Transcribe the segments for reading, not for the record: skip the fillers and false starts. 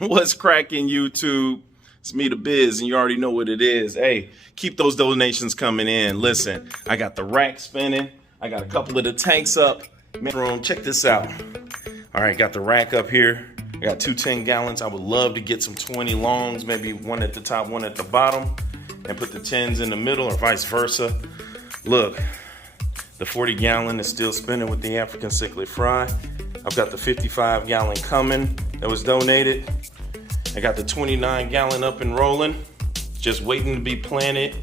What's cracking, YouTube? It's me, the Biz, and you already know what it is. Hey, keep those donations coming in. Listen, I got the rack spinning. I got a couple of the tanks up. Room, check this out. All right, got the rack up here. I got two 10-gallons. I would love to get some 20 longs, maybe one at the top, one at the bottom, and put the 10s in the middle or vice versa. Look, the 40-gallon is still spinning with the African cichlid fry. I've got the 55-gallon coming that was donated. I got the 29-gallon up and rolling, just waiting to be planted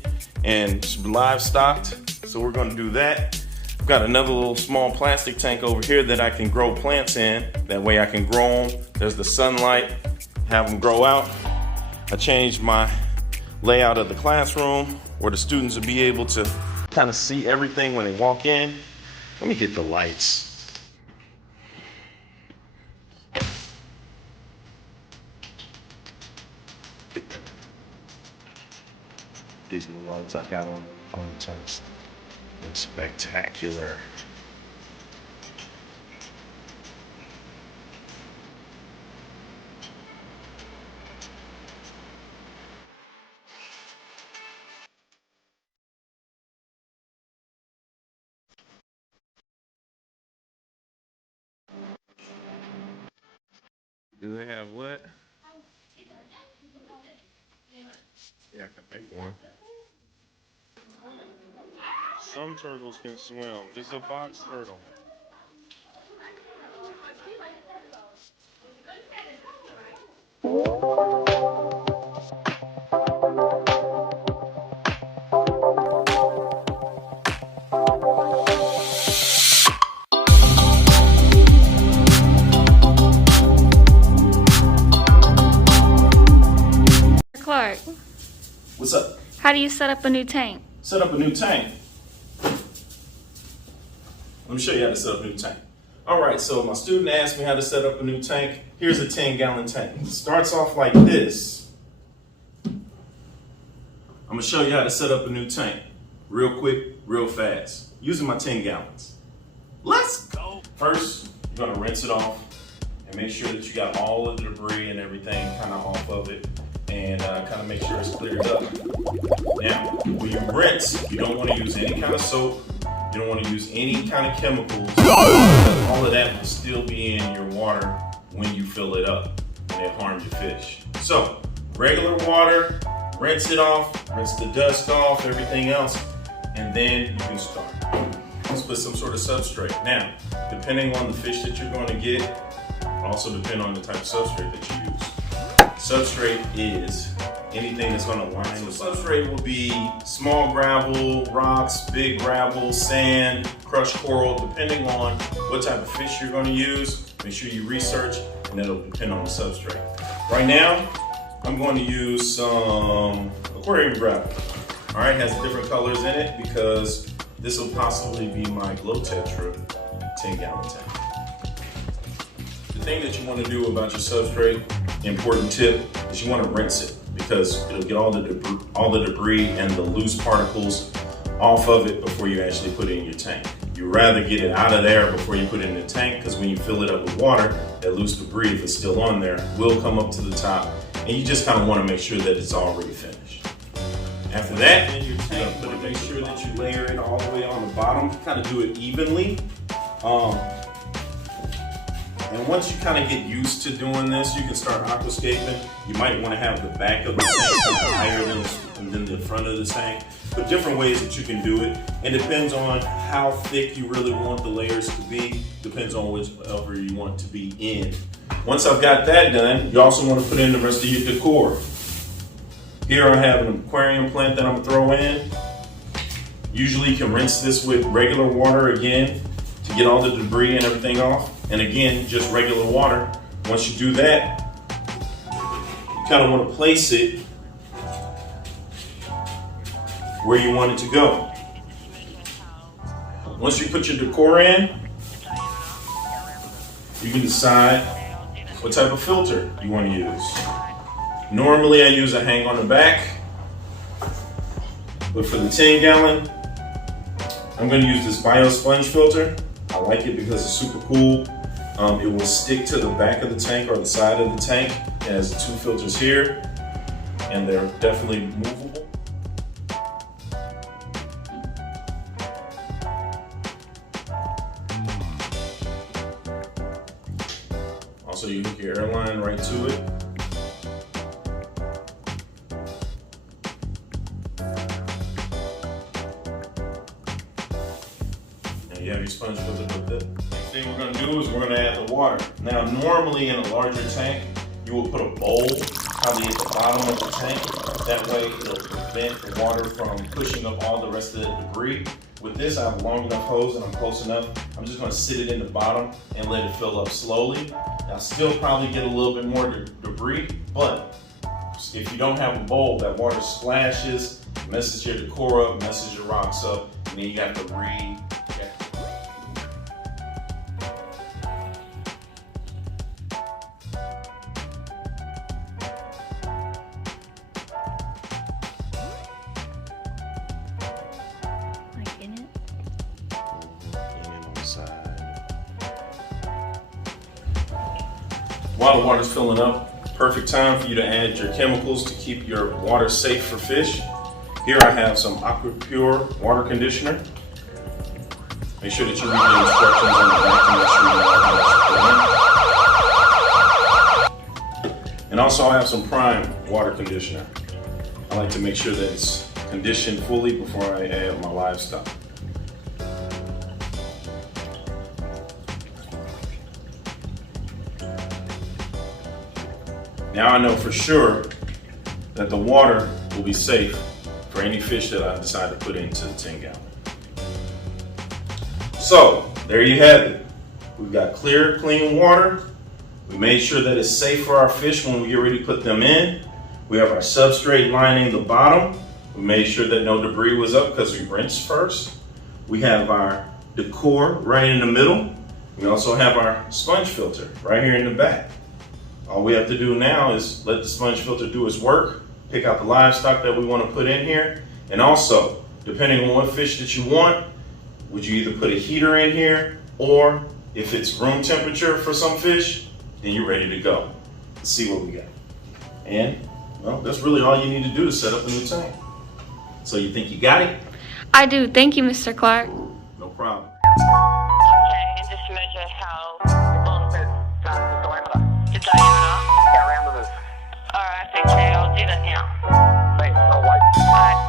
and livestocked. So we're gonna do that. I've got another little small plastic tank over here that I can grow plants in. That way I can grow them. There's the sunlight, have them grow out. I changed my layout of the classroom where the students will be able to kind of see everything when they walk in. Let me get the lights. These are the lights I got on test. It's spectacular. Do they have what? Yeah, I can make one. Some turtles can swim. This is a box turtle. Clark, What's up? how do you set up a new tank? Set up a new tank. Let me show you how to set up a new tank. All right, so my student asked me how to set up a new tank. Here's a 10-gallon tank. It starts off like this. I'm gonna show you how to set up a new tank. Real quick, real fast, using my 10 gallons. Let's go. First, you're gonna rinse it off and make sure that you got all of the debris and everything kind of off of it, and kind of make sure it's cleared up. Now, when you rinse, you don't want to use any kind of soap. You don't want to use any kind of chemicals. All of that will still be in your water when you fill it up, and it harms your fish. So, regular water, rinse it off, rinse the dust off, everything else, and then you can start. Let's put some sort of substrate. Now, depending on the fish that you're going to get, also depend on the type of substrate that you use. Substrate is anything that's going to line the substrate. Will be small gravel, rocks, big gravel, sand, crushed coral, depending on what type of fish you're going to use. Make sure you research, and that'll depend on the substrate. Right now, I'm going to use some aquarium gravel. All right, it has different colors in it because this will possibly be my Glow Tetra 10-gallon tank. The thing that you want to do about your substrate, important tip, is you want to rinse it because it'll get all the debris and the loose particles off of it before you actually put it in your tank. You'd rather get it out of there before you put it in the tank, because when you fill it up with water, that loose debris, if it's still on there, will come up to the top, and you just kind of want to make sure that it's already finished. After that, in your tank, make sure that you layer it all the way on the bottom, kind of do it evenly. And once you kind of get used to doing this, you can start aquascaping. You might want to have the back of the tank higher than the front of the tank. But different ways that you can do it. It depends on how thick you really want the layers to be. Depends on whichever you want it to be in. Once I've got that done, you also want to put in the rest of your decor. Here I have an aquarium plant that I'm going to throw in. Usually you can rinse this with regular water again to get all the debris and everything off. And again, just regular water. Once you do that, you kind of want to place it where you want it to go. Once you put your decor in, you can decide what type of filter you want to use. Normally I use a hang on the back, but for the 10-gallon, I'm going to use this Bio Sponge filter. I like it because it's super cool. It will stick to the back of the tank or the side of the tank, It has 2 filters here, and they're definitely movable. Also, you hook your airline right to it. And you have your sponge filter with it. Next thing we're gonna do is we're gonna add the water. Now, normally in a larger tank, you will put a bowl probably at the bottom of the tank. That way it'll prevent the water from pushing up all the rest of the debris. With this, I have a long enough hose and I'm close enough. I'm just gonna sit it in the bottom and let it fill up slowly. I'll still probably get a little bit more debris, but if you don't have a bowl, that water splashes, messes your decor up, messes your rocks up, and then you have to Like in it. While the water's filling up, perfect time for you to add your chemicals to keep your water safe for fish. Here I have some Aqua Pure water conditioner. Make sure that you read the instructions on the back to make sure you know how to use it. And also I have some Prime water conditioner. I like to make sure that it's conditioned fully before I add my livestock. Now I know for sure that the water will be safe for any fish that I decide to put into the 10 gallon. So there you have it. We've got clear, clean water. We made sure that it's safe for our fish when we get ready to put them in. We have our substrate lining the bottom. We made sure that no debris was up because we rinsed first. We have our decor right in the middle. We also have our sponge filter right here in the back. All we have to do now is let the sponge filter do its work, pick out the livestock that we want to put in here, and also, depending on what fish that you want, would you either put a heater in here, or if it's room temperature for some fish, then you're ready to go. Let's see what we got. And, well, that's really all you need to do to set up a new tank. So you think you got it? I do. Thank you, Mr. Clark. No problem. Okay, and just measure how long the diameter. The diameter? Yeah, around this. Alright, okay, I'll do that now. Thanks, I'll wait. Alright.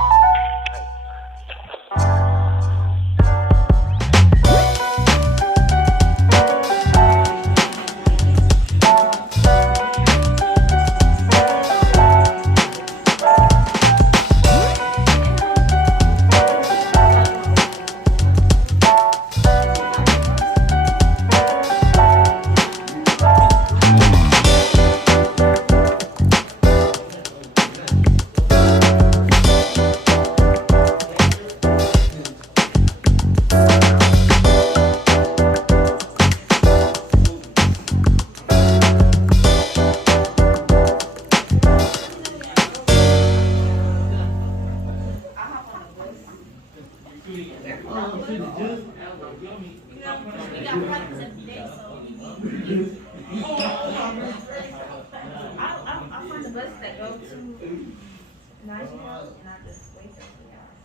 I find the bus that go to Nashville and I just wait till 3 hours.